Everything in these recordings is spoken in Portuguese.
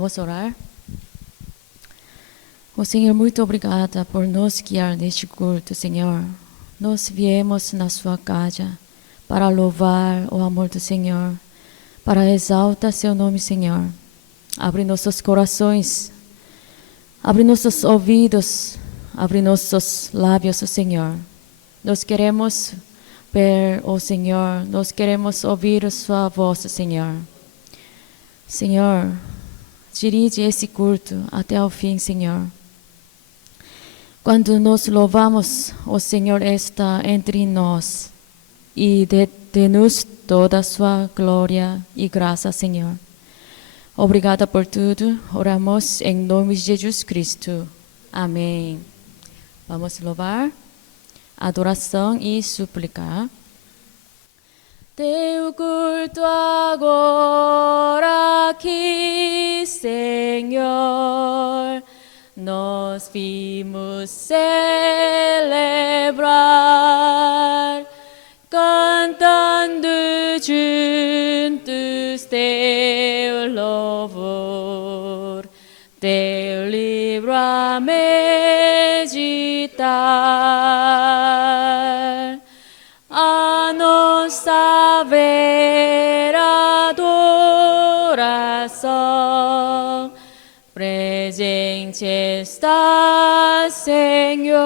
Vamos orar? Oh Senhor, muito obrigada por nos guiar neste culto, Senhor. Nós viemos na sua casa para louvar o amor do Senhor, para exaltar seu nome, Senhor. Abre nossos corações, abre nossos ouvidos, abre nossos lábios, Senhor. Nós queremos ver o Senhor, nós queremos ouvir a sua voz, Senhor. Senhor, dirige esse culto até o fim, Senhor. Quando nós louvamos, o Senhor está entre nós e dê-nos toda a sua glória e graça, Senhor. Obrigada por tudo. Oramos em nome de Jesus Cristo. Amém. Vamos louvar, adoração e súplica. Teu culto agora aqui, Senhor, nós vimos celebrar, cantando juntos teu louvor, teu livro a meditar. A nossa vera adoração presente está, Senhor,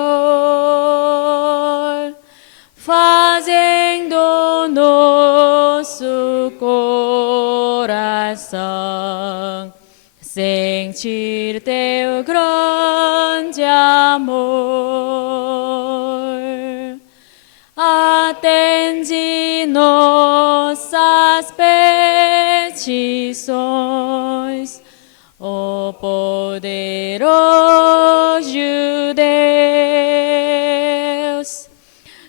fazendo nosso coração sentir teu grande amor. Atende nossas petições, ó poderoso Deus.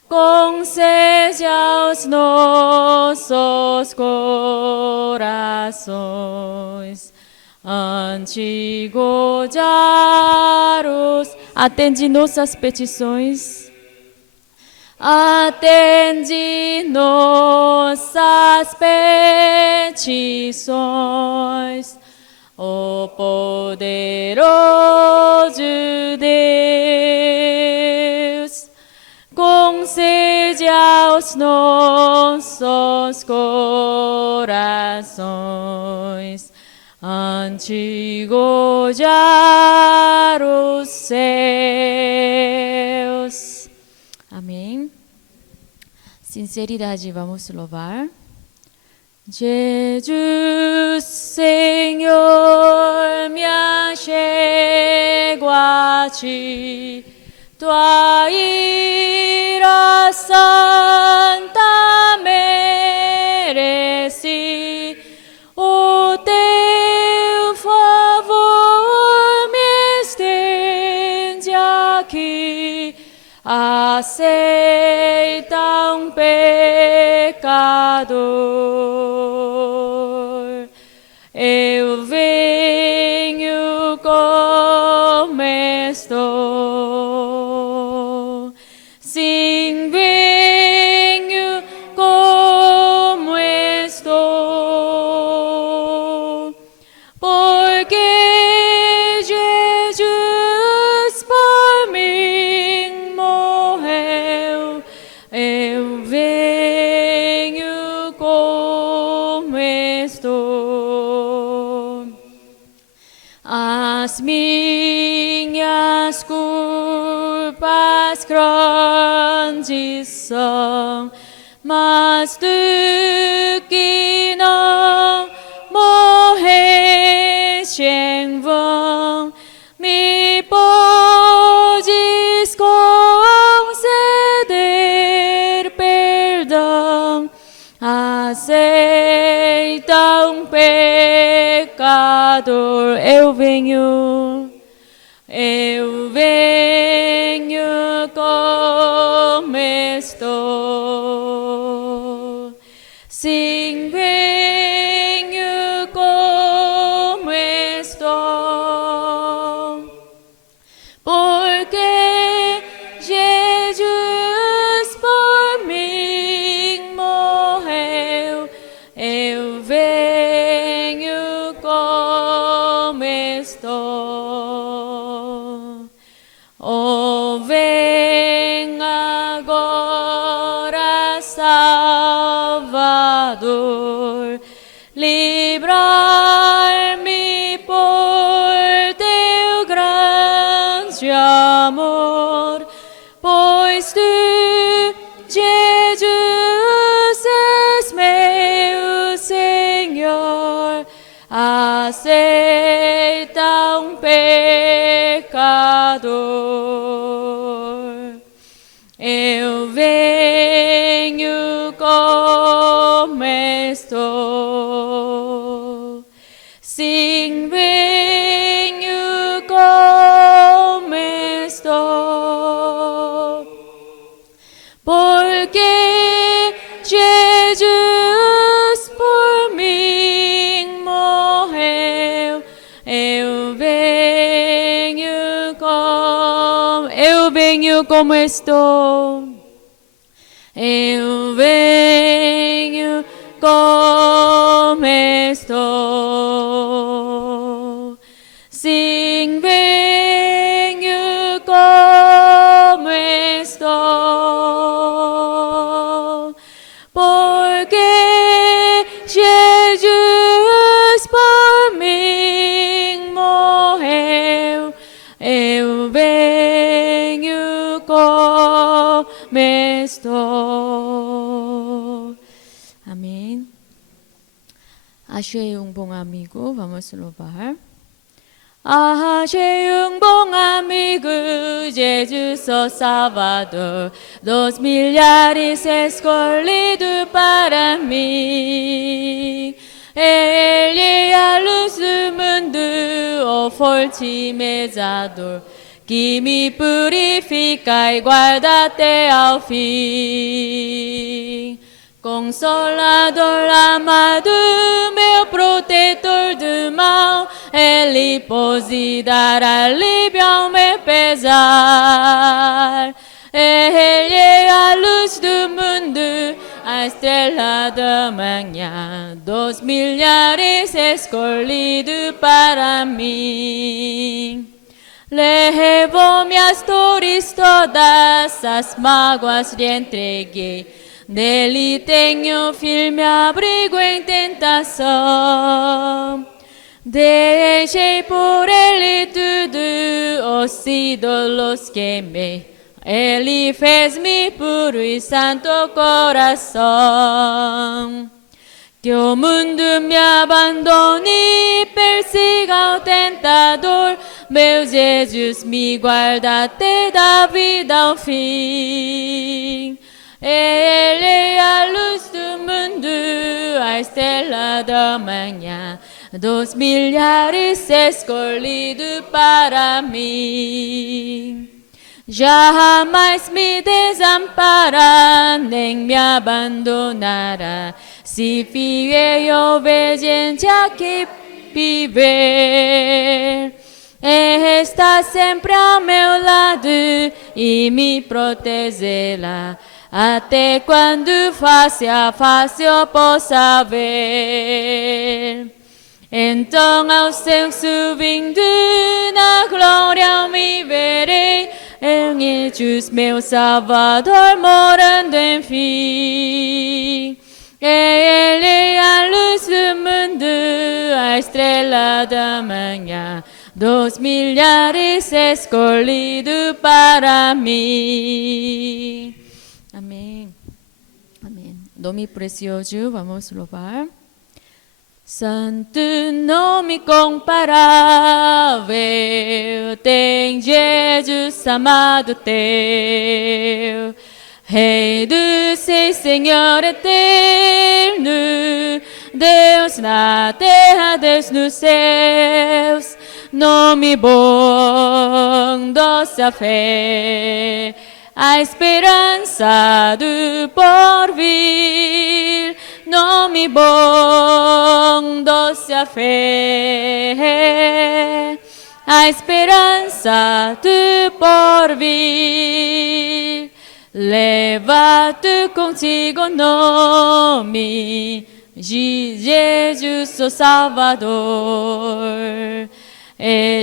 Concede aos nossos corações antigos jaros. Atende nossas petições. Atende nossas petições, ó poderoso Deus. Concede aos nossos corações antigos jaros seus. Amém. Sinceridade, vamos louvar. Jesus, Senhor, me achego a ti, tua ira santa mereci, o teu favor me estende aqui. Aceita um pecador. Eu venho como estou. Sim, venho como estou. Porque Jesus por mim morreu, eu venho como estou. As minhas culpas grandes são, mas tu que não morreste em vão, me podes conceder perdão. Aceita um pecador. Eu venho como estou. Sim, venho como estou. Porque Jesus por mim morreu, eu venho como esto. Oh, ven agora, Salvador, livrar-me por teu grande amor, pois tu, Jesus, és meu Senhor, aceita pecador. Eu venho como estou, sim, venho como estou, porque Jesus por mim morreu. Eu venho como estou. Eu venho como estou. Sim, venho como estou. Porque Jesus por mim morreu. Eu venho como estou. Amém. Achei bom amigo. Vamos louvar. Achei bom amigo, Jesus, o Salvador, dos milhares escolhido para mim. Ele é a luz do mundo, o forte mesador, que me purifica e guarda até ao fim. Consolador amado, meu protetor do mal, Ele pode dar alívio ao meu pesar. Ele é a luz do mundo, a estrela da manhã, dos milhares escolhido para mim. Levou minhas dores todas, as mágoas lhe entreguei. Nele tenho firme abrigo em tentação. Deixei por ele tudo, os ídolos queimei. Ele fez-me puro e santo coração. Que o mundo me abandone, persiga o tentador. Meu Jesus me guarda até da vida ao fim. Ele é a luz do mundo, a estrela da manhã, dos milhares escolhido para mim. Jamais me desampara, nem me abandonará, se fiel e obediente aqui viver. Está sempre ao meu lado e me protegerá, até quando face a face eu possa ver. Então ao céu subindo, na glória eu me verei, em Jesus meu Salvador morando enfim. Ele é a luz do mundo, a estrela da manhã, dos milhares escolhido para mim. Amém. Amém. Nome precioso, vamos louvar. Santo nome comparável, tem Jesus amado teu, Rei dos seis, Senhor eterno, Deus na terra, Deus nos céus, nome bom, doce a fé, a esperança do porvir, nome bom, doce a fé, a esperança do porvir. Leva-te contigo o nome de Jesus, o Salvador.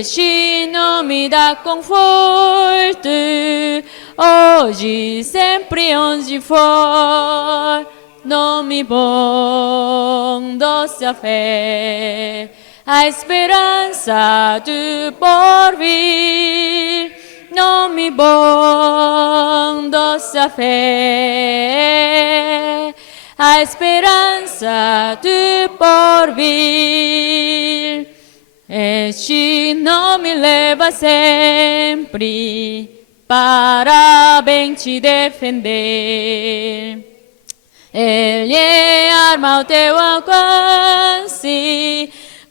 Este nome dá conforto, hoje, sempre, onde for. Nome bom, doce a fé, a esperança do porvir. Nome bom, doce a fé, a esperança do porvir. Este nome leva sempre para bem te defender. Ele é arma ao teu alcance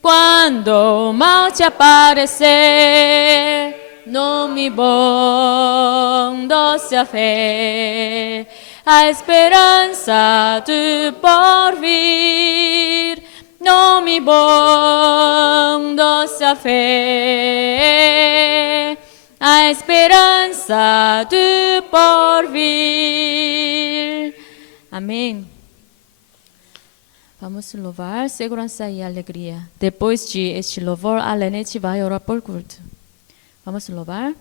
quando o mal te aparecer. Nome bom, doce a fé, a esperança do porvir. Nome bom, doce a fé, a esperança do porvir. Amém. Vamos louvar, segurança e alegria. Depois de este louvor, a Lenete vai orar por culto. Vamos louvar?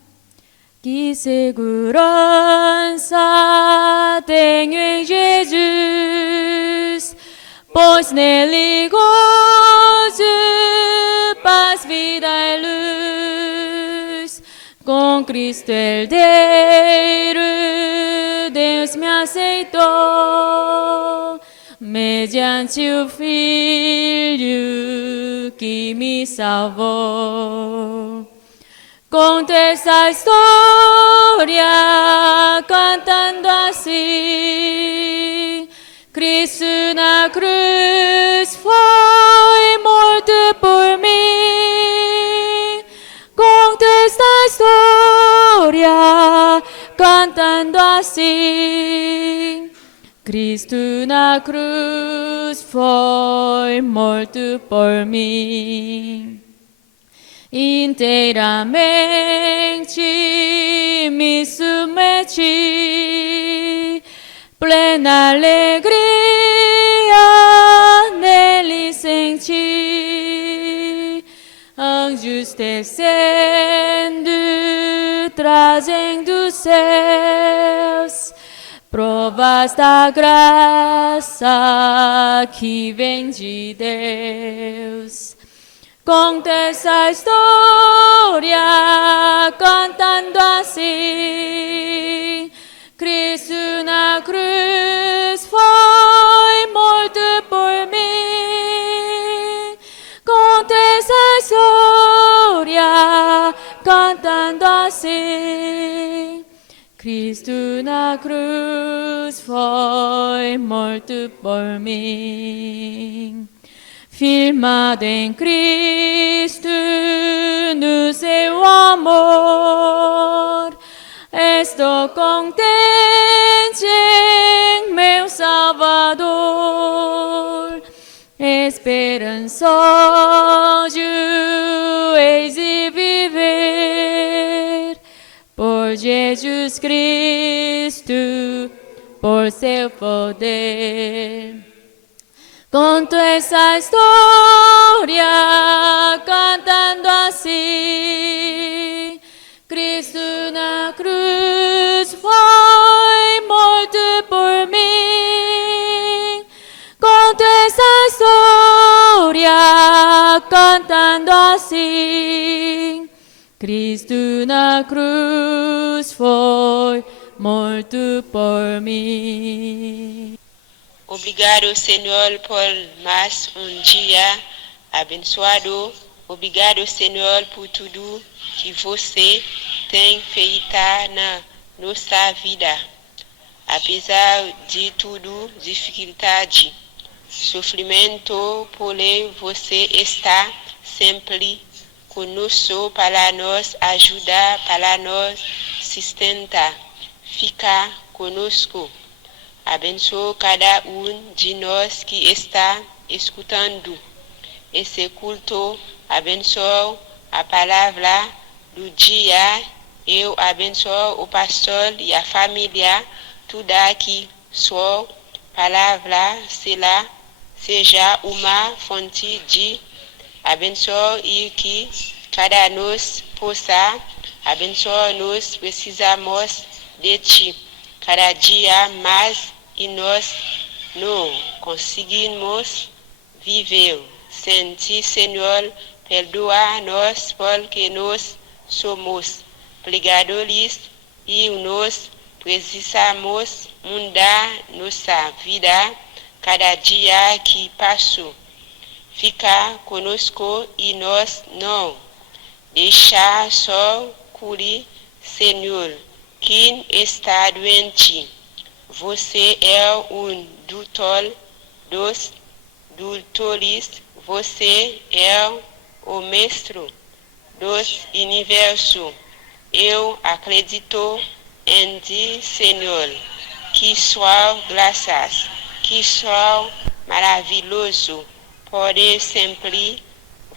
Que segurança tenho em Jesus, pois nele gozo, paz, vida e luz. Com Cristo Herdeiro, Deus me aceitou, mediante o Filho que me salvou. Conto essa história cantando assim: Cristo na cruz foi morto por mim. Conto esta história cantando assim: Cristo na cruz foi morto por mim. Inteiramente me submeti, plena alegria nele senti. Anjos descendo, trazendo dos céus provas da graça que vem de Deus. Conto essa história cantando assim: Cristo na cruz foi morto por mim. Conto essa história cantando assim: Cristo na cruz foi morto por mim. Firmado em Cristo, no seu amor, estou contente em meu Salvador. Esperançoso eis de viver por Jesus Cristo, por seu poder. Conto essa história cantando assim: Cristo na cruz foi morto por mim. Conto essa história cantando assim: Cristo na cruz foi morto por mim. Obrigado, Senhor, por mais dia abençoado. Obrigado, Senhor, por tudo que você tem feito na nossa vida. Apesar de tudo, dificuldade, sofrimento, porém você está sempre conosco para nos ajudar, para nos sustentar. Fica conosco. Abençoe cada de nós que está escutando esse culto. Abençoe a palavra do dia. Eu abençoo o pastor e a família. Tudo aqui, sua palavra seja uma fonte de abençoe e que cada nós possa abençoar-nos, precisamos de Ti. Cada dia mais e nós não conseguimos viver sem Ti, Senhor. Perdoa-nos porque nós somos pecadores e nós precisamos mudar nossa vida cada dia que passa. Fica conosco e nós não deixa só curar, Senhor. Quem está doente? Você é um doutor dos doutores. Você é o mestre dos universos. Eu acredito em Ti, Senhor. Que sua graças, que sua maravilhoso, pode sempre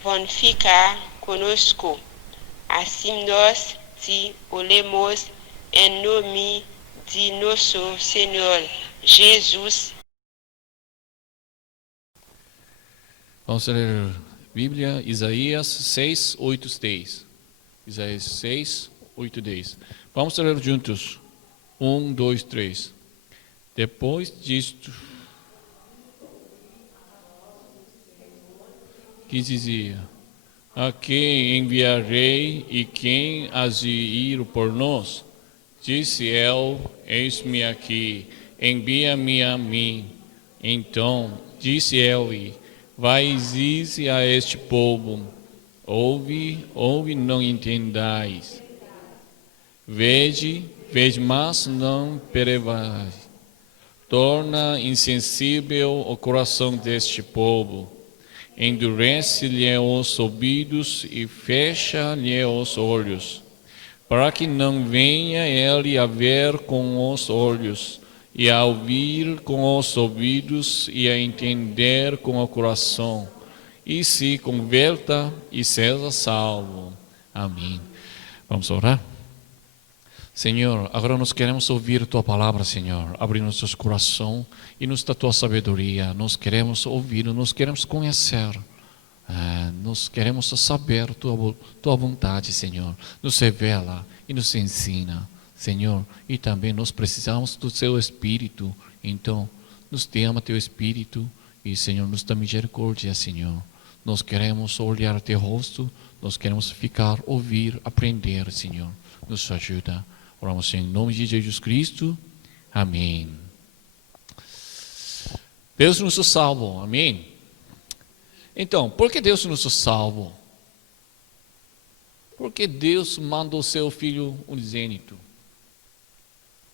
vão ficar conosco. Assim nós te olhamos em nome de nosso Senhor Jesus. Vamos ler Bíblia, Isaías 6, 8, 10. Isaías 6, 8, 10. Vamos ler juntos. 1, 2, 3. Depois disto, que dizia: a quem enviarei e quem há de ir por nós? Disse ele: eis-me aqui, envia-me a mim. Então disse ele: vai e dize a este povo: ouve, não entendais. Vede, mas não perevais. Torna insensível o coração deste povo. Endurece-lhe os ouvidos e fecha-lhe os olhos, para que não venha ele a ver com os olhos, e a ouvir com os ouvidos, e a entender com o coração, e se converta e seja salvo. Amém. Vamos orar? Senhor, agora nós queremos ouvir Tua palavra, Senhor. Abre nossos corações e nos dá Tua sabedoria. Nós queremos ouvir, nós queremos conhecer. Nós queremos saber Tua vontade, Senhor. Nos revela e nos ensina, Senhor. E também nós precisamos do Seu Espírito. Então, nos dê Teu Espírito e, Senhor, nos dá misericórdia, Senhor. Nós queremos olhar Teu rosto, nós queremos ficar, ouvir, aprender, Senhor. Nos ajuda. Oramos em nome de Jesus Cristo. Amém. Deus nos salvou. Amém. Então, por que Deus nos salvou? Porque Deus mandou seu Filho unigênito.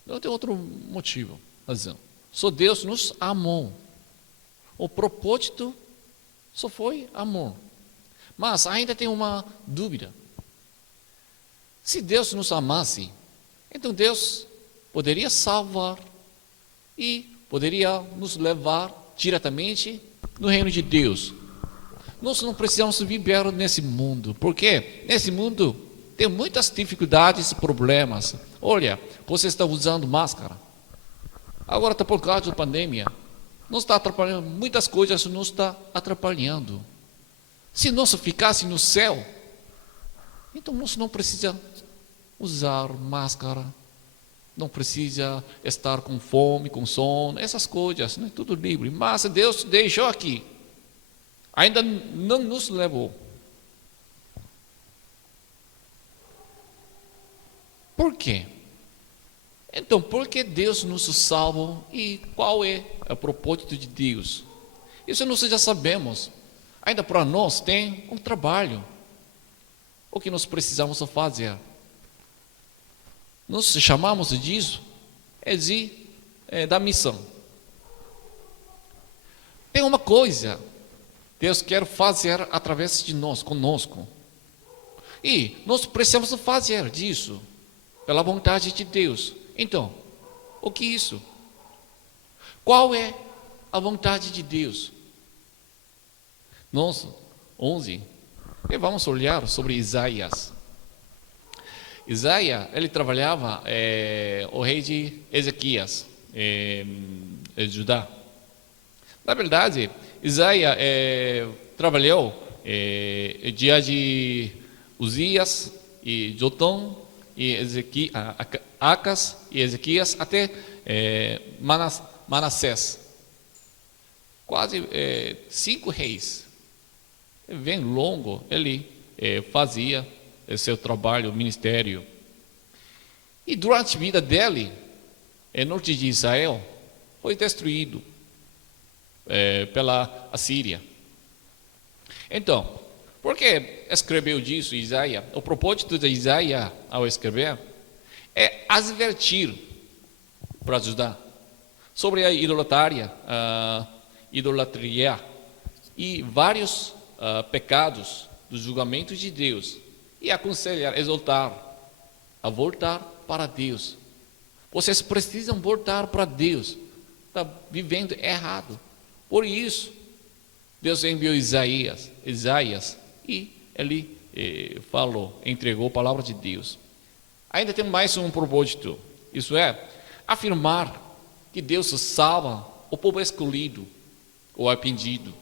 Não tem outro motivo, razão. Só Deus nos amou. O propósito só foi amor. Mas ainda tem uma dúvida. Se Deus nos amasse, então Deus poderia salvar e poderia nos levar diretamente no reino de Deus. Nós não precisamos viver nesse mundo, porque nesse mundo tem muitas dificuldades e problemas. Olha, você está usando máscara. Agora está por causa da pandemia. Não está atrapalhando, muitas coisas nos está atrapalhando. Se nós ficasse no céu, então nós não precisamos usar máscara, não precisa estar com fome, com sono, essas coisas, né? Tudo livre. Mas Deus deixou aqui, ainda não nos levou. Por quê? Então, por que Deus nos salvou e qual é o propósito de Deus? Isso nós já sabemos. Ainda para nós tem um trabalho. O que nós precisamos fazer? Nós chamamos disso da missão. Tem uma coisa Deus quer fazer através de nós, conosco. E nós precisamos fazer disso pela vontade de Deus. Então, o que é isso? Qual é a vontade de Deus? Nós, 11, e vamos olhar sobre Isaías. Isaías, ele trabalhava o rei de Ezequias, Judá. Na verdade, Isaías trabalhou dia de Uzias e Jotão e Acas e Ezequias até Manassés. Quase 5 reis. Bem longo, ele fazia seu trabalho, ministério. E durante a vida dele, o norte de Israel foi destruído pela Assíria. Então, por que escreveu disso Isaías? O propósito de Isaías ao escrever é advertir para Judá sobre a idolatria e vários pecados dos julgamentos de Deus e aconselhar, exortar a voltar para Deus. Vocês precisam voltar para Deus. Está vivendo errado. Por isso, Deus enviou Isaías e ele entregou a palavra de Deus. Ainda tem mais um propósito. Isso é, afirmar que Deus salva o povo escolhido ou arrependido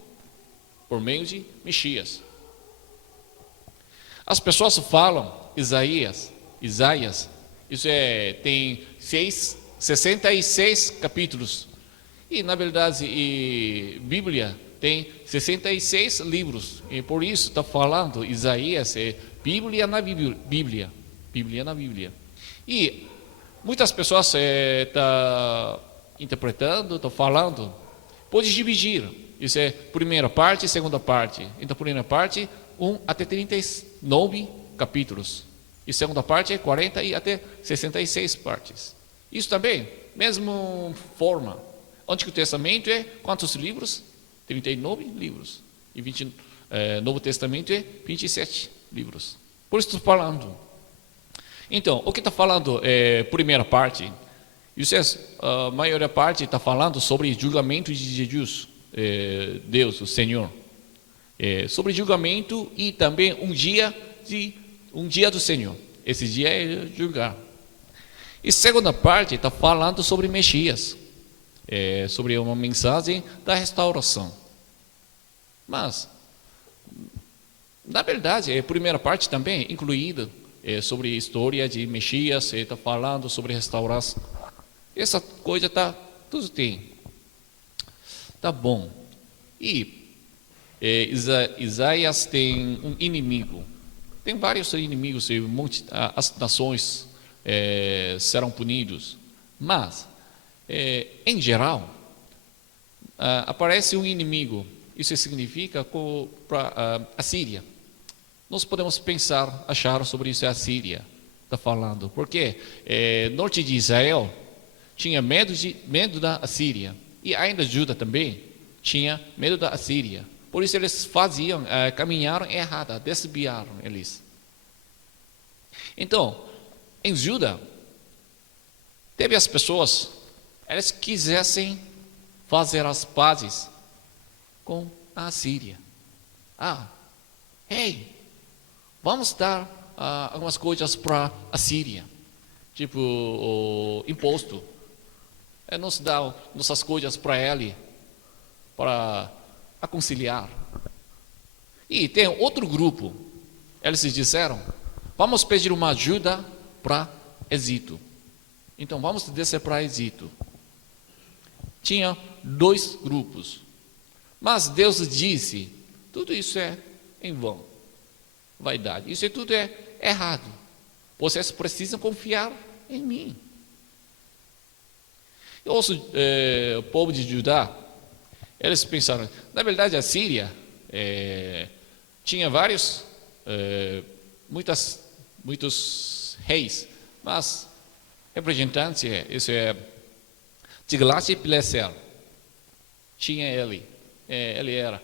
por meio de Messias. As pessoas falam Isaías, isso tem 66 capítulos. E na verdade, Bíblia tem 66 livros. E por isso está falando Isaías Bíblia na Bíblia. E muitas pessoas estão interpretando, estão falando. Pode dividir. Isso é primeira parte e segunda parte. Então, primeira parte, 1 até 39 capítulos. E segunda parte é 40 e até 66 partes. Isso também, mesma forma. O Antigo Testamento é quantos livros? 39 livros. E Novo Testamento é 27 livros. Por isso estou falando. Então, o que está falando primeira parte? Isso a maior parte está falando sobre julgamento de Jesus, Deus, o Senhor. Sobre julgamento e também um dia do Senhor. Esse dia é julgar. E segunda parte está falando sobre Messias, sobre uma mensagem da restauração. Mas, na verdade, a primeira parte também é incluída sobre a história de Messias, está falando sobre restauração. Essa coisa tudo tem. Tá bom. E Isaías tem um inimigo. Tem vários inimigos, as nações serão punidos. Mas, em geral, aparece um inimigo. Isso significa para a Síria. Nós podemos achar sobre isso a Síria. Está falando. Porque norte de Israel tinha medo da Assíria. E ainda Judá também tinha medo da Assíria. Por isso eles caminharam errado, desviaram eles. Então, em Judá, teve as pessoas, elas quisessem fazer as pazes com a Assíria. Vamos dar algumas coisas para a Síria, tipo o imposto. Nós dá nossas coisas para ele, para aconselhar. E tem outro grupo, eles disseram, vamos pedir uma ajuda para Egito. Então vamos descer para Egito. Tinha 2 grupos. Mas Deus disse, tudo isso é em vão, vaidade. Isso tudo é errado. Vocês precisam confiar em mim. Eu ouço o povo de Judá, eles pensaram, na verdade a Síria tinha muitos reis, mas representante, isso é Tiglat-Pileser, tinha ele era.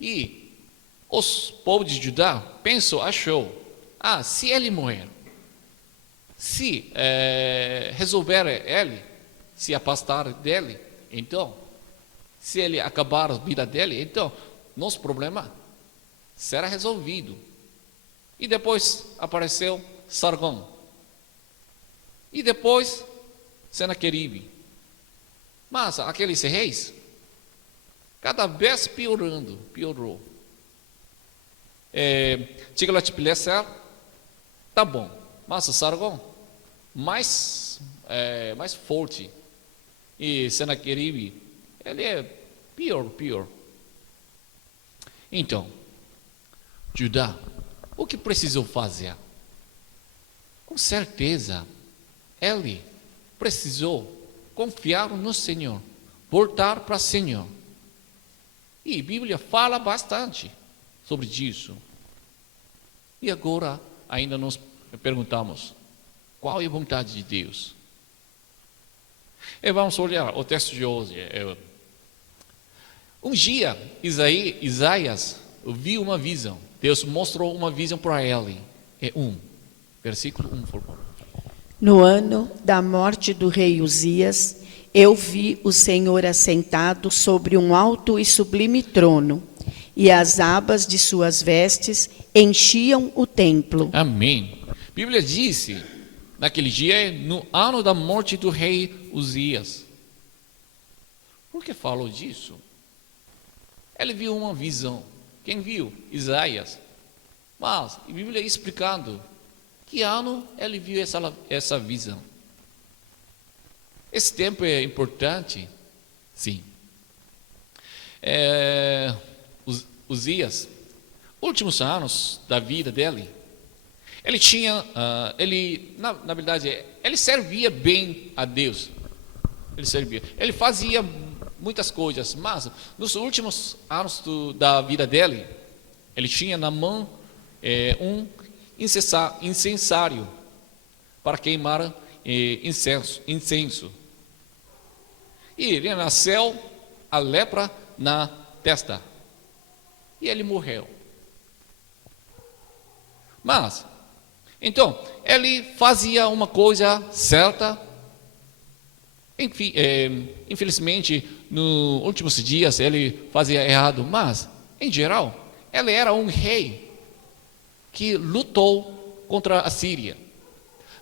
E os povos de Judá achou, se ele morrer, se resolver ele, se afastar dele, então, se ele acabar a vida dele, então, nosso problema será resolvido. E depois apareceu Sargão. E depois, Senaqueribe. Mas aqueles reis, cada vez piorou. Tiglat-Pileser tá bom, mas Sargão, mais forte. E Senaqueribe, ele é pior. Então, Judá, o que precisou fazer? Com certeza, ele precisou confiar no Senhor, voltar para o Senhor. E a Bíblia fala bastante sobre isso. E agora, ainda nos perguntamos, qual é a vontade de Deus? E vamos olhar o texto de hoje. Um dia, Isaías viu uma visão. Deus mostrou uma visão para ele. Versículo 1, por favor. No ano da morte do rei Uzias, eu vi o Senhor assentado sobre um alto e sublime trono, e as abas de suas vestes enchiam o templo. Amém. A Bíblia disse, naquele dia, no ano da morte do rei Uzias. Por que falou disso? Ele viu uma visão. Quem viu? Isaías. Mas a Bíblia explicando que ano ele viu essa visão. Esse tempo é importante? Sim. Uzias, últimos anos da vida dele, ele tinha, na verdade, ele servia bem a Deus. Ele fazia muitas coisas, mas nos últimos anos da vida dele, ele tinha na mão um incensário para queimar incenso. E ele nasceu a lepra na testa. E ele morreu. Mas, então, ele fazia uma coisa certa. Enfim, infelizmente, nos últimos dias ele fazia errado. Mas, em geral, ele era um rei que lutou contra a Síria.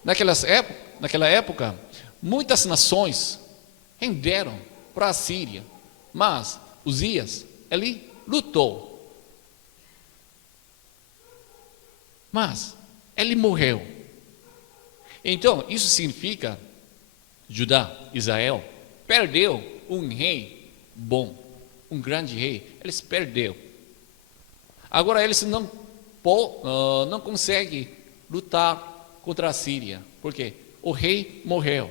Naquela época, muitas nações renderam para a Síria, mas Uzias, ele lutou. Mas ele morreu. Então, isso significa, Judá, Israel, perdeu um rei bom, um grande rei. Eles perderam. Agora eles não conseguem lutar contra a Síria, porque o rei morreu.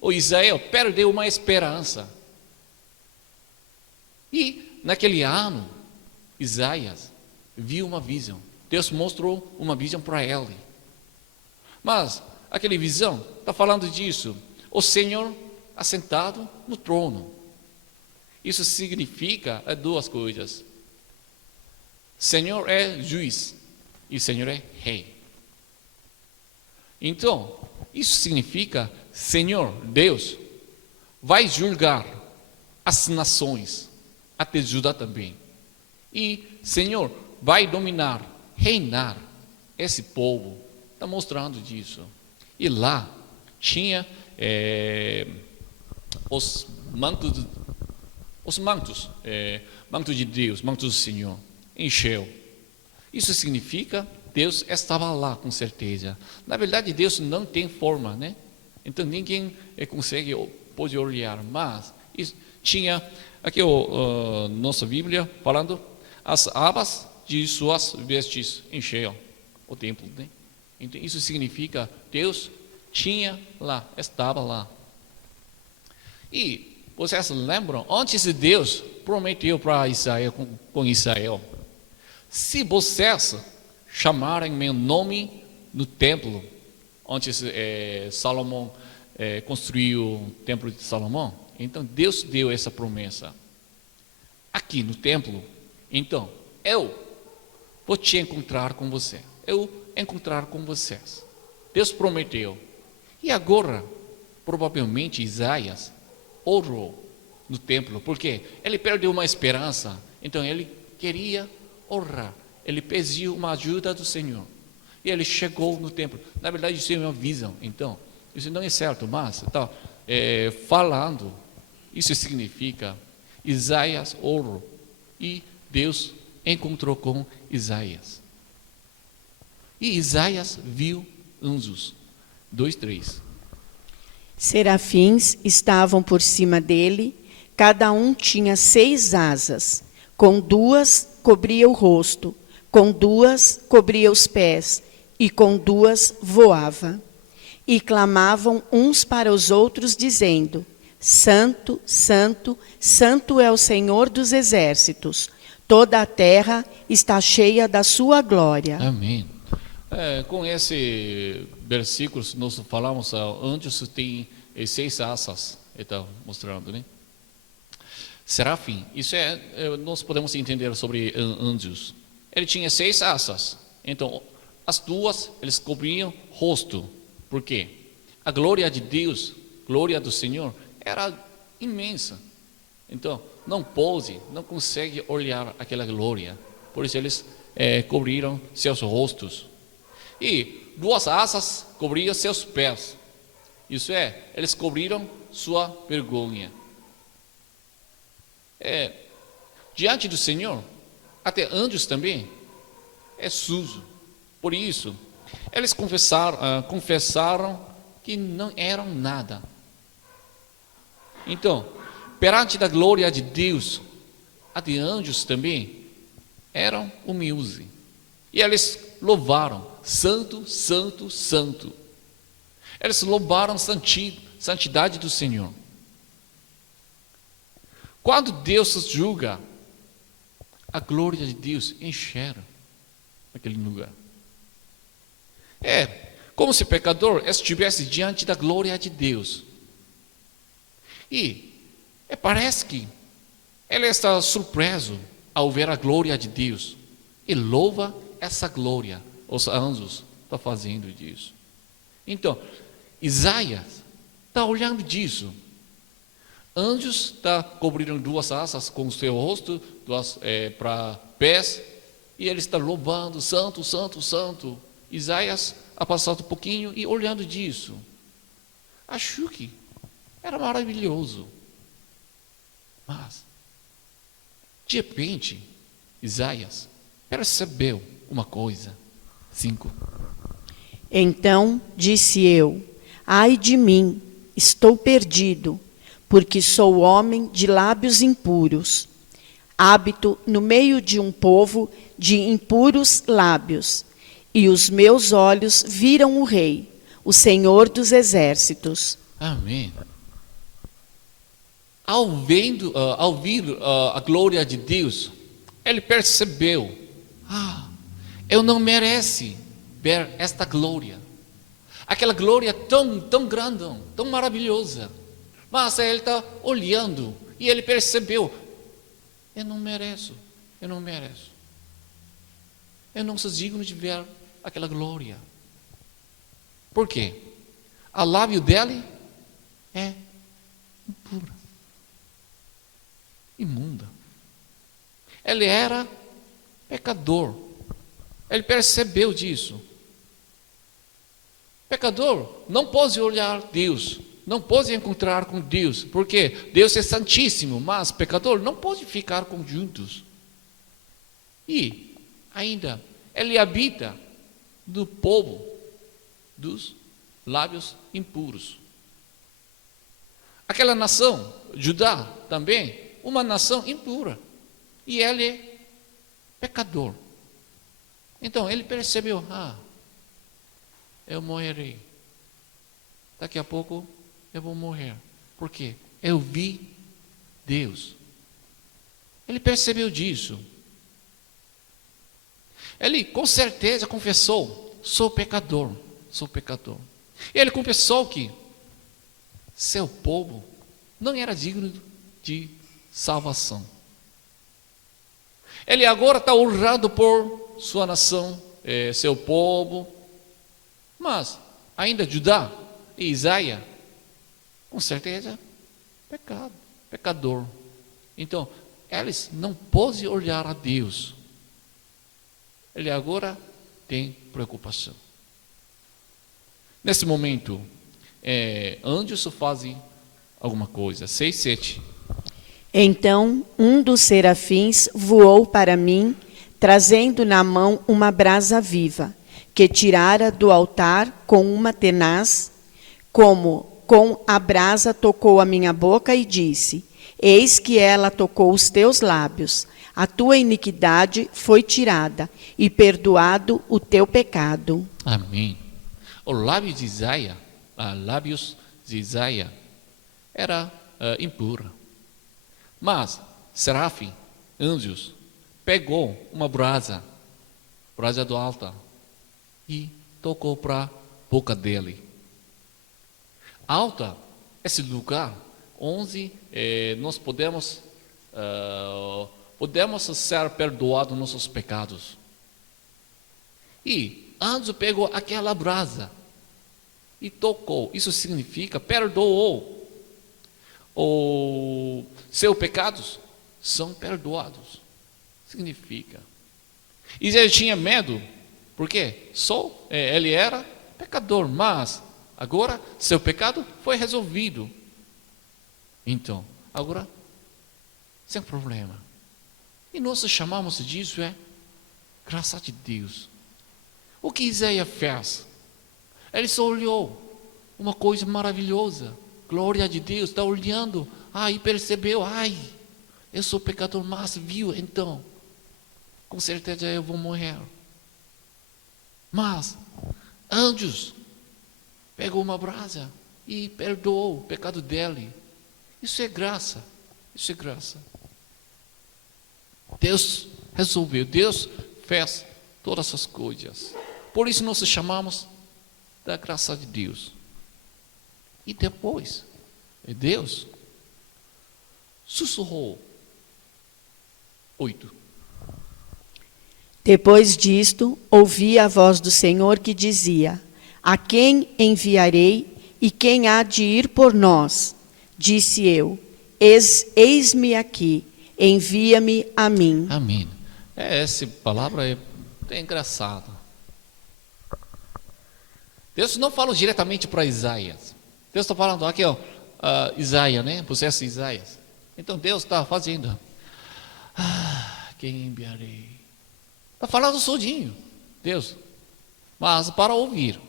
O Israel perdeu uma esperança. E naquele ano, Isaías viu uma visão. Deus mostrou uma visão para ele. Mas aquela visão está falando disso. O Senhor assentado no trono. Isso significa duas coisas. Senhor é juiz e o Senhor é rei. Então, isso significa Senhor, Deus, vai julgar as nações, até Judá também. E Senhor vai dominar, reinar esse povo. Está mostrando disso. E lá tinha os mantos de Deus, mantos do Senhor, encheu. Isso significa Deus estava lá com certeza. Na verdade, Deus não tem forma, né? Então ninguém pode olhar. Mas tinha aqui nossa Bíblia falando as abas de suas vestes encheram o templo, né? Então isso significa Deus tinha lá, estava lá. E vocês lembram? Antes Deus prometeu para Israel, com Israel, se vocês chamarem meu nome no templo, antes Salomão construiu o templo de Salomão, então Deus deu essa promessa. Aqui no templo, então, eu vou te encontrar com você. Eu encontrar com vocês. Deus prometeu. E agora, provavelmente Isaías orou no templo, porque ele perdeu uma esperança, então ele queria orar. Ele pediu uma ajuda do Senhor. E ele chegou no templo. Na verdade, isso é uma visão. Então, isso não é certo, mas está falando. Isso significa Isaías orou e Deus encontrou com Isaías. E Isaías viu anjos. 2:3. Serafins estavam por cima dele, cada um tinha 6 asas. Com 2 cobria o rosto, com 2 cobria os pés, e com 2 voava. E clamavam uns para os outros, dizendo: Santo, Santo, Santo é o Senhor dos exércitos. Toda a terra está cheia da sua glória. Amém. Com esse versículo, nós falamos, anjos têm 6 asas, ele está mostrando, né? Serafim, isso nós podemos entender sobre anjos. Ele tinha 6 asas, então as 2 eles cobriam rosto. Por quê? A glória de Deus, glória do Senhor, era imensa. Então, não consegue olhar aquela glória. Por isso eles cobriram seus rostos. E 2 asas cobriam seus pés. Isso eles cobriram sua vergonha. Diante do Senhor, até anjos também, é sujo. Por isso, eles confessaram que não eram nada. Então, perante da glória de Deus, até anjos também eram humildes. E eles louvaram, santo, santo, santo. Eles louvaram a santidade do Senhor. Quando Deus julga, a glória de Deus enchera aquele lugar. Como se o pecador estivesse diante da glória de Deus. E parece que ele está surpreso ao ver a glória de Deus. E louva essa glória. Os anjos estão fazendo disso. Então, Isaías está olhando disso. Anjos está cobrindo 2 asas com o seu rosto, 2 para pés, e ele está louvando, santo, santo, santo. Isaías ha passado um pouquinho e olhando disso, achou que era maravilhoso. Mas, de repente, Isaías percebeu uma coisa. 5. Então disse eu: ai de mim, estou perdido, porque sou homem de lábios impuros. Habito no meio de um povo de impuros lábios, e os meus olhos viram o Rei, o Senhor dos exércitos. Amém. Ao ouvir a glória de Deus, ele percebeu: eu não mereço ver esta glória. Aquela glória tão grande, tão maravilhosa. Mas ele está olhando e ele percebeu: eu não mereço. Eu não sou digno de ver aquela glória. Por quê? A lábio dele é impura, imunda. Ele era pecador. Ele percebeu disso. Pecador não pode olhar Deus, não pode encontrar com Deus, porque Deus é santíssimo, mas pecador não pode ficar juntos. E ainda, ele habita no povo dos lábios impuros. Aquela nação, Judá também, uma nação impura. E ele é pecador. Então ele percebeu: eu morrerei. Daqui a pouco eu vou morrer. Por quê? Eu vi Deus. Ele percebeu disso. Ele com certeza confessou: sou pecador. E ele confessou que seu povo não era digno de salvação. Ele agora está honrado por sua nação, seu povo. Mas ainda Judá e Isaías, com certeza, pecador. Então, eles não podem olhar a Deus. Ele agora tem preocupação. Nesse momento, anjos fazem alguma coisa. 6, 7. Então um dos serafins voou para mim, trazendo na mão uma brasa viva, que tirara do altar com uma tenaz, como com a brasa tocou a minha boca e disse: eis que ela tocou os teus lábios. A tua iniquidade foi tirada e perdoado o teu pecado. Amém. O lábio de Isaías, lábios de Isaías, era impuro. Mas serafim, anjos, pegou uma brasa do altar, e tocou para a boca dele. Altar, esse lugar onde nós podemos ser perdoados nossos pecados. E anjo pegou aquela brasa e tocou. Isso significa perdoou. Os seus pecados são perdoados. Significa. E ele tinha medo, porque ele era pecador, mas agora seu pecado foi resolvido. Então, agora, sem problema. E nós chamamos disso graça de Deus. O que Isaías fez? Ele só olhou uma coisa maravilhosa. Glória de Deus, está olhando. E percebeu, eu sou pecador, mas viu, então, com certeza eu vou morrer. Mas, anjos, pegou uma brasa e perdoou o pecado dele. Isso é graça. Isso é graça. Deus resolveu, Deus fez todas essas coisas. Por isso nós chamamos da graça de Deus. E depois, Deus sussurrou. 8. Depois disto, ouvi a voz do Senhor que dizia: a quem enviarei e quem há de ir por nós? Disse eu: eis-me aqui, envia-me a mim. Amém. Essa palavra é engraçada. Deus não fala diretamente para Isaías. Deus está falando aqui, Isaías, né? Processo Isaías. Então Deus está fazendo. Quem enviarei? Está falando sozinho, Deus. Mas para ouvir.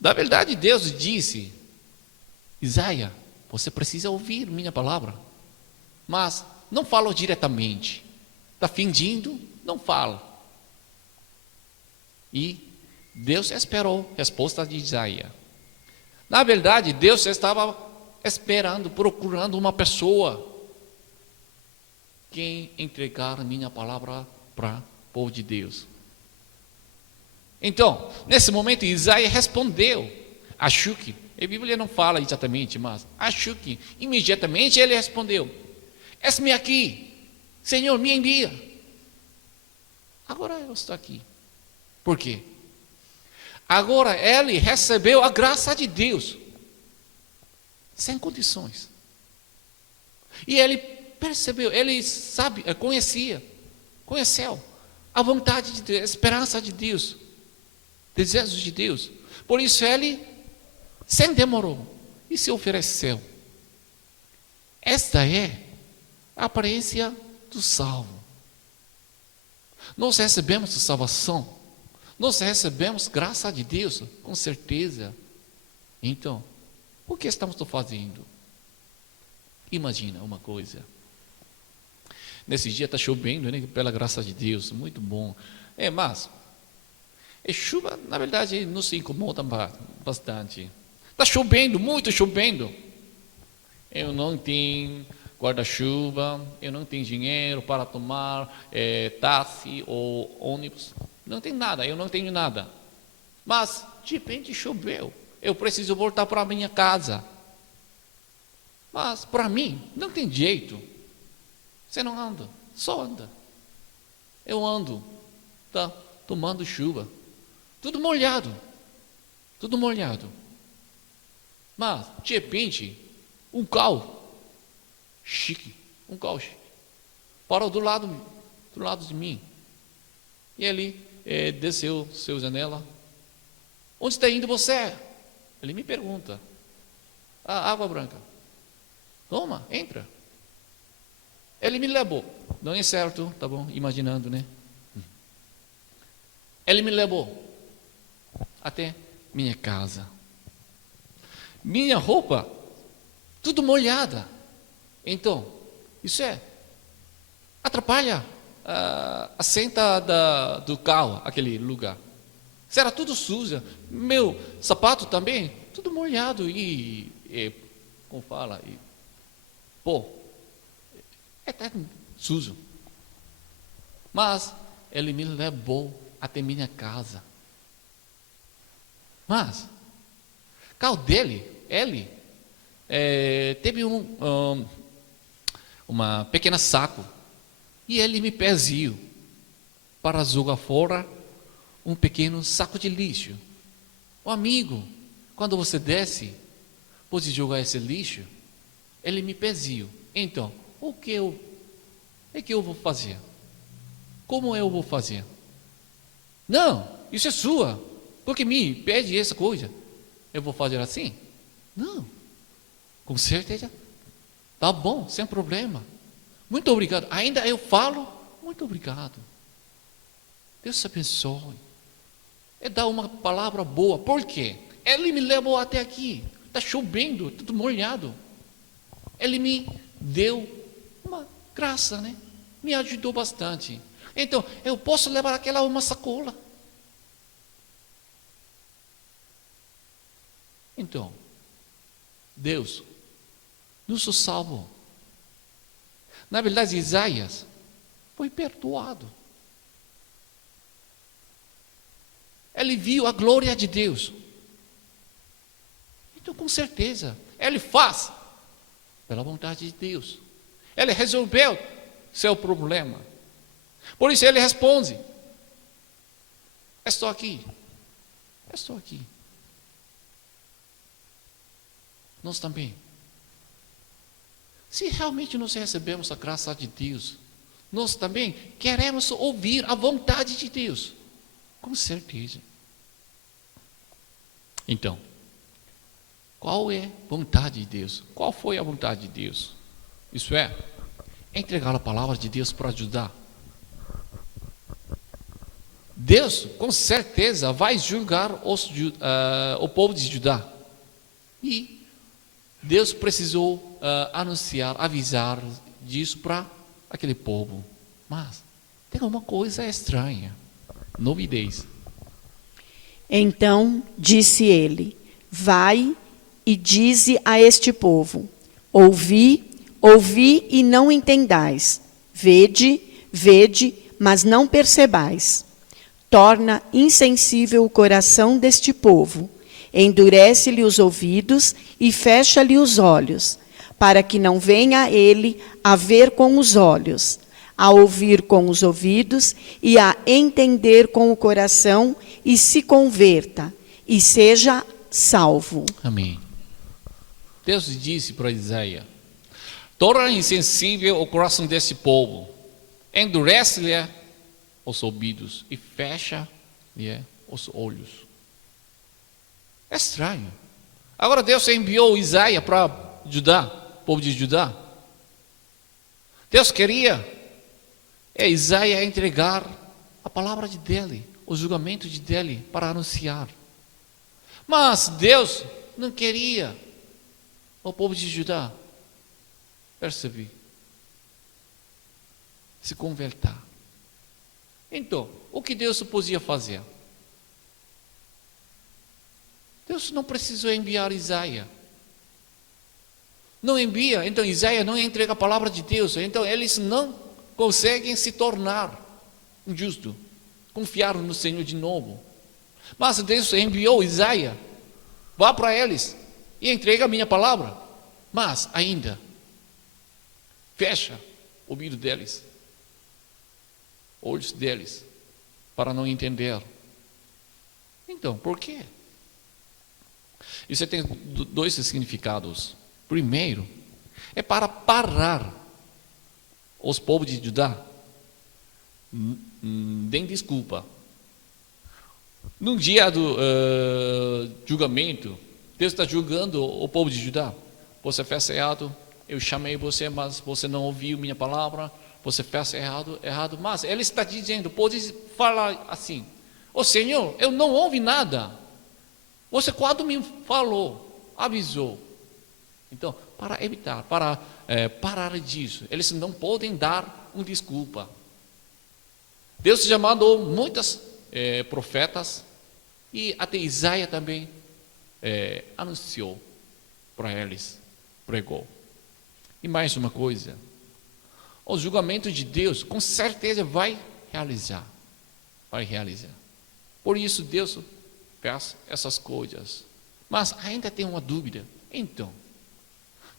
Na verdade, Deus disse: Isaías, você precisa ouvir minha palavra. Mas não fala diretamente. Está fingindo, não fala. E Deus esperou a resposta de Isaías. Na verdade, Deus estava esperando, procurando uma pessoa que entregar a minha palavra para o povo de Deus. Então, nesse momento, Isaías respondeu. Acho que, a Bíblia não fala exatamente, mas acho que imediatamente ele respondeu: eis-me aqui, Senhor, me envia. Agora eu estou aqui. Por quê? Agora ele recebeu a graça de Deus, sem condições. E ele percebeu, ele conheceu a vontade de Deus, a esperança de Deus, desejos de Deus. Por isso ele, sem demorou, e se ofereceu. Esta é a aparência do salvo. Nós recebemos salvação. Nós recebemos graça de Deus, com certeza. Então, o que estamos fazendo? Imagina uma coisa. Nesse dia está chovendo, né? Pela graça de Deus, muito bom. Mas chuva, na verdade, nos incomoda bastante. Está chovendo, muito chovendo. Eu não tenho guarda-chuva, eu não tenho dinheiro para tomar táxi ou ônibus. Não tem nada, eu não tenho nada. Mas, de repente, choveu. Eu preciso voltar para a minha casa. Mas, para mim, não tem jeito. Você não anda, só anda. Eu ando, tá tomando chuva. Tudo molhado. Tudo molhado. Mas, de repente, um carro chique, parou do lado de mim. E ele desceu sua janela. Onde está indo você? Ele me pergunta. Água branca. Toma, entra. Ele me levou. Não é certo, tá bom? Imaginando, né? Ele me levou até minha casa. Minha roupa, tudo molhada. Então, isso atrapalha a senta do carro, aquele lugar. Será tudo sujo. Meu sapato também, tudo molhado e como fala, pô, até sujo. Mas ele me levou até minha casa. Mas, carro dele, ele teve uma pequena saco e ele me pediu para jogar fora um pequeno saco de lixo. O amigo, quando você desce, pode jogar esse lixo? Ele me pediu. Então, o que eu vou fazer? Como eu vou fazer? Não, isso é sua, porque me pede essa coisa. Eu vou fazer assim? Não, com certeza. Tá bom, sem problema. Muito obrigado. Ainda eu falo, muito obrigado. Deus te abençoe. É dar uma palavra boa. Por quê? Ele me levou até aqui. Está chovendo, tudo molhado. Ele me deu uma graça, né? Me ajudou bastante. Então, eu posso levar uma sacola. Então, Deus nos salvou. Na verdade, Isaías foi perdoado. Ele viu a glória de Deus. Então, com certeza, ele faz pela vontade de Deus. Ele resolveu seu problema. Por isso ele responde: estou aqui. Estou aqui. Nós também. Se realmente nós recebemos a graça de Deus, nós também queremos ouvir a vontade de Deus. Com certeza. Então, qual é a vontade de Deus? Qual foi a vontade de Deus? Isso é, entregar a palavra de Deus para ajudar. Deus, com certeza, vai julgar o povo de Judá. E Deus precisou anunciar, avisar disso para aquele povo. Mas tem uma coisa estranha, novidez. Então disse ele: vai e dize a este povo: ouvi e não entendais, vede, mas não percebais. Torna insensível o coração deste povo, endurece-lhe os ouvidos e fecha-lhe os olhos, para que não venha ele a ver com os olhos, a ouvir com os ouvidos e a entender com o coração, e se converta, e seja salvo. Amém. Deus disse para Isaías: torna insensível o coração desse povo, endurece-lhe os ouvidos e fecha-lhe os olhos. É estranho. Agora Deus enviou Isaías para Judá, o povo de Judá. Deus queria Isaías entregar a palavra de dele, o julgamento de dele para anunciar. Mas Deus não queria o povo de Judá perceber, se converter. Então, o que Deus podia fazer? Deus não precisou enviar Isaías. Não envia, então Isaías não entrega a palavra de Deus. Então eles não conseguem se tornar justos, confiar no Senhor de novo. Mas Deus enviou Isaías, vá para eles e entrega a minha palavra. Mas ainda, fecha o ouvido deles, olhos deles, para não entender. Então, por quê? Isso tem dois significados. Primeiro, é para parar os povos de Judá. Deem desculpa. No dia do julgamento, Deus está julgando o povo de Judá. Você fez errado, eu chamei você, mas você não ouviu minha palavra. Você fez errado. Mas Ele está dizendo, pode falar assim: Ô Senhor, eu não ouvi nada. Você quando me falou, avisou. Então, para evitar, para parar disso, eles não podem dar uma desculpa. Deus já mandou muitos profetas, e até Isaías também anunciou para eles, pregou. E mais uma coisa, o julgamento de Deus com certeza vai realizar. Por isso Deus faz essas coisas. Mas ainda tem uma dúvida. Então,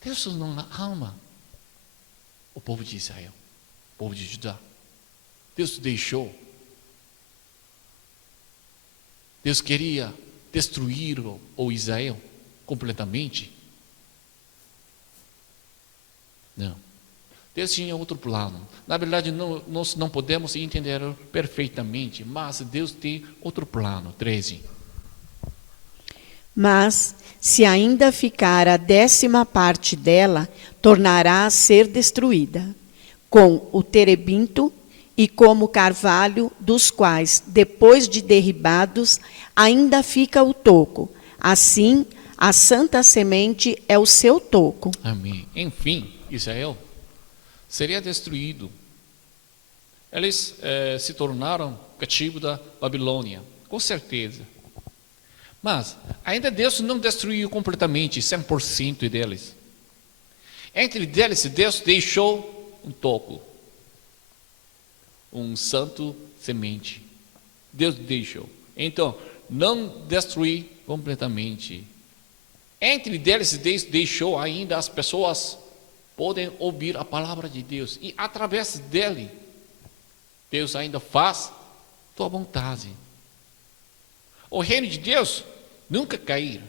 Deus não ama o povo de Israel, o povo de Judá. Deus deixou. Deus queria destruir o Israel completamente? Não. Deus tinha outro plano. Na verdade, nós não podemos entender perfeitamente, mas Deus tem outro plano. 13. Mas, se ainda ficar a 10ª parte dela, tornará a ser destruída, com o terebinto e como o carvalho, dos quais, depois de derribados, ainda fica o toco. Assim, a santa semente é o seu toco. Amém. Enfim, Israel seria destruído. Eles se tornaram cativos da Babilônia, com certeza. Mas ainda Deus não destruiu completamente 100% deles. Entre deles, Deus deixou um toco, um santo semente. Deus deixou. Então, não destruir completamente. Entre deles, Deus deixou ainda as pessoas podem ouvir a palavra de Deus. E através dele, Deus ainda faz tua vontade. O reino de Deus nunca cairá.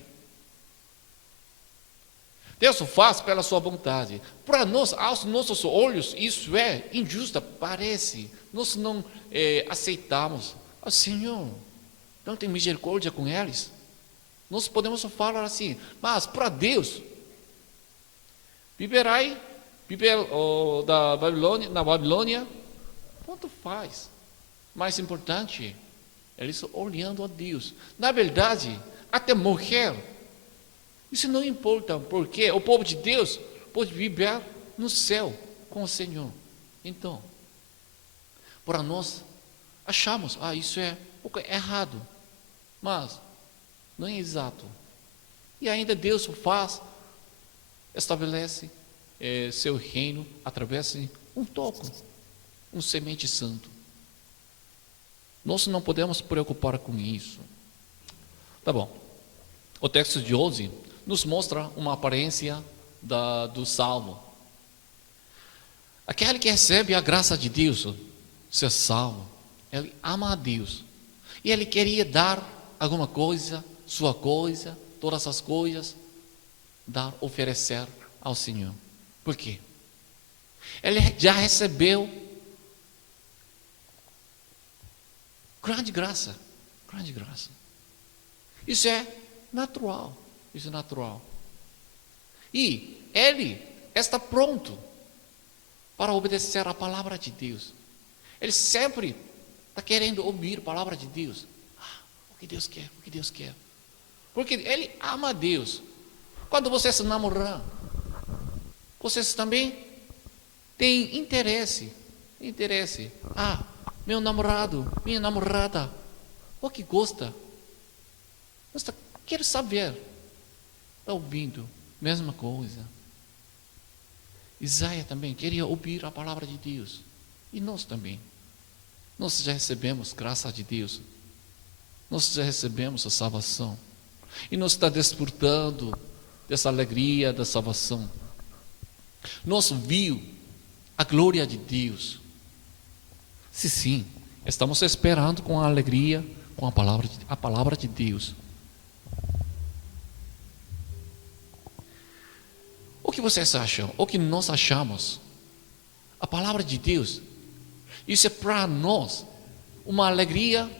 Deus faz pela sua vontade. Para nós, aos nossos olhos, isso é injusto, parece. Nós não aceitamos. Senhor, não tem misericórdia com eles. Nós podemos falar assim, mas para Deus, viver na Babilônia, quanto faz? Mais importante, eles olhando a Deus. Na verdade, até morrer, isso não importa, porque o povo de Deus pode viver no céu com o Senhor. Então, para nós, achamos, isso é um pouco errado, mas não é exato. E ainda Deus estabelece seu reino através de um toco, um semente santo. Nós não podemos preocupar com isso. Tá bom. O texto de hoje nos mostra uma aparência do salvo. Aquele que recebe a graça de Deus, ser salvo, ele ama a Deus. E ele queria dar alguma coisa, sua coisa, todas as coisas, oferecer ao Senhor. Por quê? Ele já recebeu grande graça. Isso é natural. E ele está pronto para obedecer a palavra de Deus. Ele sempre está querendo ouvir a palavra de Deus. O que Deus quer. Porque ele ama a Deus. Quando vocês se namoram, vocês também têm interesse. Meu namorado, minha namorada, o que gosta? Quer saber. Está ouvindo, mesma coisa. Isaías também queria ouvir a palavra de Deus. E nós também. Nós já recebemos graça de Deus. Nós já recebemos a salvação. E nós estamos desfrutando dessa alegria da salvação. Nós vimos a glória de Deus. Sim, estamos esperando com alegria com a palavra de Deus. O que vocês acham? O que nós achamos? A palavra de Deus, isso é para nós uma alegria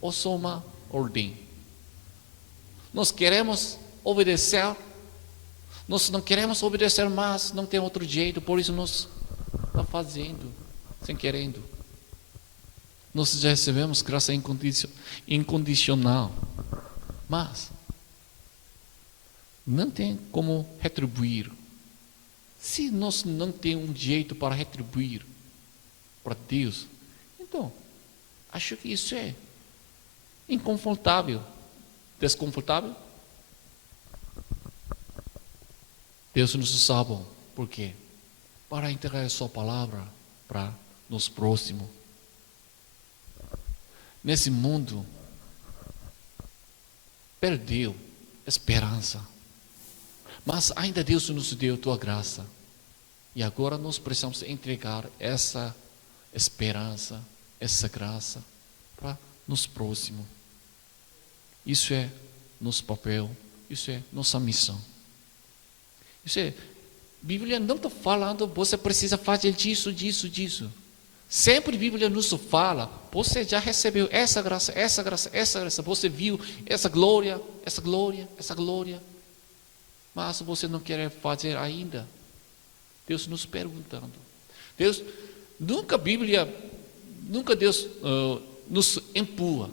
ou só uma ordem? Nós queremos obedecer, nós não queremos obedecer mais, não tem outro jeito, por isso nós estamos fazendo, sem querendo. Nós já recebemos graça incondicional, mas não tem como retribuir. Se nós não temos um jeito para retribuir para Deus, então, acho que isso é inconfortável, desconfortável. Deus nos salva, por quê? Para entregar a sua palavra para nos próximos. Nesse mundo, perdeu esperança. Mas ainda Deus nos deu a tua graça. E agora nós precisamos entregar essa esperança, essa graça para nos próximos. Isso é nosso papel, isso é nossa missão. Isso é, a Bíblia não está falando, você precisa fazer disso. Sempre a Bíblia nos fala, você já recebeu essa graça, você viu essa glória, mas você não quer fazer ainda. Deus nos perguntando. Nunca Deus nos empurra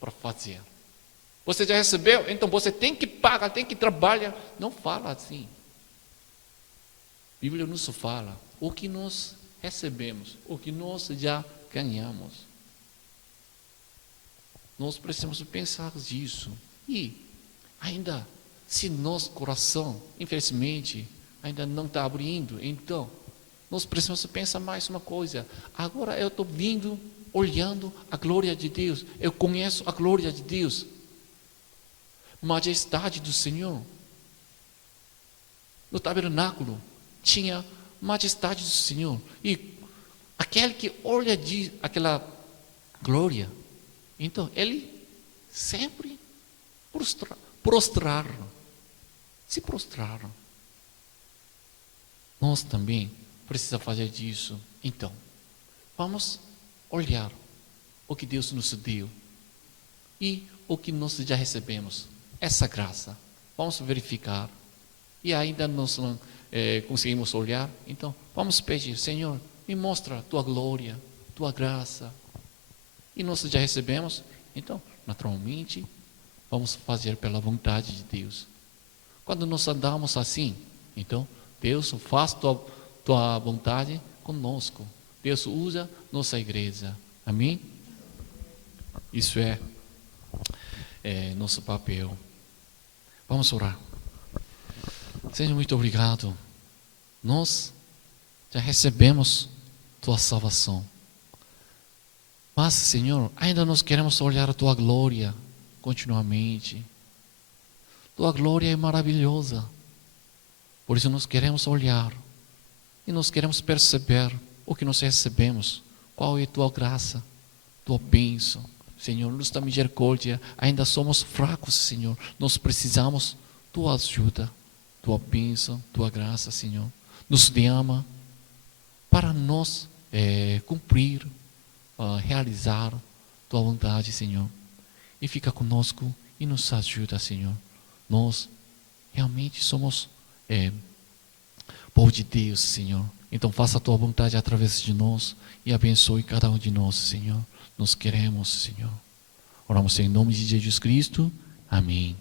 para fazer. Você já recebeu, então você tem que pagar, tem que trabalhar. Não fala assim. A Bíblia nos fala o que nós recebemos, o que nós já ganhamos. Nós precisamos pensar nisso. E ainda, se nosso coração, infelizmente, ainda não está abrindo, então, nós precisamos pensar mais uma coisa. Agora eu estou vindo, olhando a glória de Deus. Eu conheço a glória de Deus. Majestade do Senhor. No tabernáculo tinha majestade do Senhor. E aquele que olha aquela glória, então ele sempre se prostraram. Nós também precisamos fazer disso. Então, vamos olhar o que Deus nos deu e o que nós já recebemos. Essa graça. Vamos verificar. E ainda nós não conseguimos olhar. Então, vamos pedir, Senhor, me mostra a tua glória, tua graça. E nós já recebemos. Então, naturalmente, vamos fazer pela vontade de Deus. Quando nós andamos assim, então, Deus faz tua vontade conosco. Deus usa nossa igreja. Amém? Isso é nosso papel. Vamos orar. Senhor, muito obrigado. Nós já recebemos tua salvação. Mas, Senhor, ainda nós queremos olhar a tua glória continuamente. Tua glória é maravilhosa. Por isso nós queremos olhar e nós queremos perceber o que nós recebemos. Qual é a tua graça, tua bênção. Senhor, nos dá misericórdia. Ainda somos fracos, Senhor. Nós precisamos tua ajuda, tua bênção, tua graça, Senhor. Nos ama para nós cumprir, realizar tua vontade, Senhor. E fica conosco e nos ajuda, Senhor. Nós realmente somos povo de Deus, Senhor. Então faça a tua vontade através de nós e abençoe cada um de nós, Senhor. Nós queremos, Senhor. Oramos em nome de Jesus Cristo. Amém.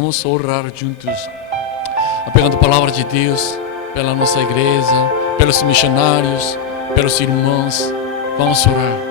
Vamos orar juntos, pegando a palavra de Deus pela nossa igreja, pelos missionários, pelos irmãos. Vamos orar.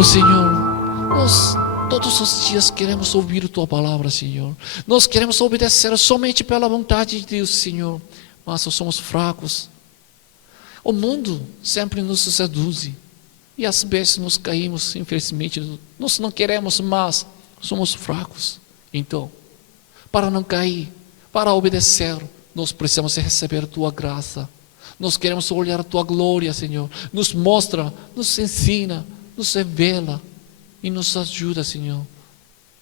Oh Senhor, nós todos os dias queremos ouvir a Tua palavra, Senhor. Nós queremos obedecer somente pela vontade de Deus, Senhor. Mas nós somos fracos. O mundo sempre nos seduz. E às vezes nos caímos, infelizmente. Nós não queremos, mas somos fracos. Então, para não cair, para obedecer, nós precisamos receber a Tua graça. Nós queremos olhar a Tua glória, Senhor. Nos mostra, nos ensina, nos revela e nos ajuda, Senhor.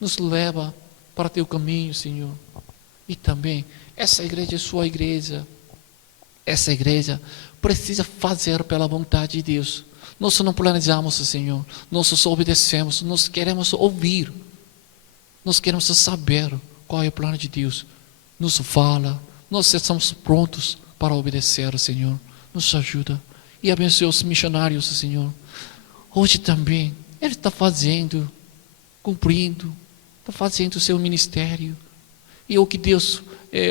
Nos leva para Teu caminho, Senhor. E também, essa igreja é Sua igreja. Essa igreja precisa fazer pela vontade de Deus. Nós não planejamos, Senhor. Nós só obedecemos. Nós queremos ouvir. Nós queremos saber qual é o plano de Deus. Nos fala. Nós estamos prontos para obedecer, Senhor. Nos ajuda e abençoe os missionários, Senhor. Hoje também, Ele está fazendo, cumprindo, está fazendo o seu ministério. E o que Deus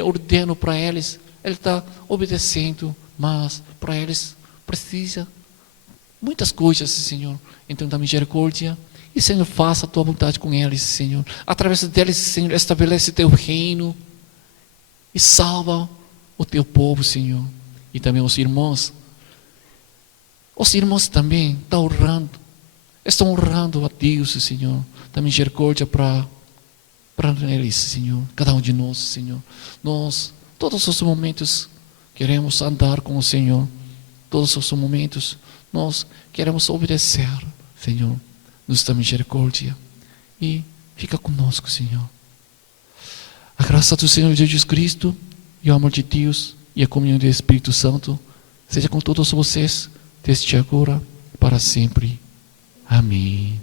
ordena para eles, Ele está obedecendo, mas para eles precisa muitas coisas, Senhor. Então, da misericórdia, e Senhor, faça a Tua vontade com eles, Senhor. Através deles, Senhor, estabelece Teu reino e salva o Teu povo, Senhor. E também os irmãos também estão honrando a Deus, Senhor. Da misericórdia para eles, Senhor. Cada um de nós, Senhor. Nós, todos os momentos, queremos andar com o Senhor. Todos os momentos, nós queremos obedecer, Senhor. Nos dá misericórdia. E fica conosco, Senhor. A graça do Senhor Jesus Cristo e o amor de Deus e a comunhão do Espírito Santo seja com todos vocês, desde agora para sempre. Amém.